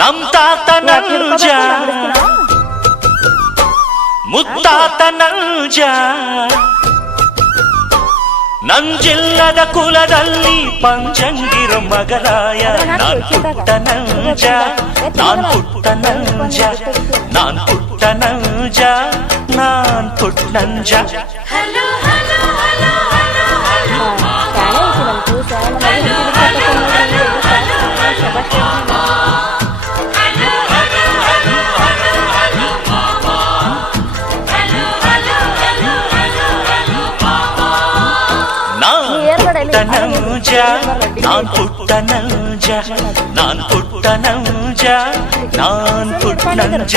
ನಮ್ ತಾತ ನಂಜ ಮುತ್ತಾತ ನಂಜ ನಂಜಿಲ್ಲದ ಕುಲದಲ್ಲಿ ಪಂಚಂಗಿರ ಮಗರಾಯ ನಾನ್ ಪುಟ್ಟ ನಂಜ ನಾನ್ ಪುಟ್ಟ ನಂಜ ನಾನ್ ಪುಟ್ಟ ನಂಜ ನಾನ್ ಪುಟ್ಟ ನಂಜ ನಂಜ ನಾನ್ ಪುಟ್ಟ ನಂಜ ನಾನ್ ಪುಟ್ಟ ನಂಜ ನಾನ್ ಪುಟ್ಟ ನಂಜ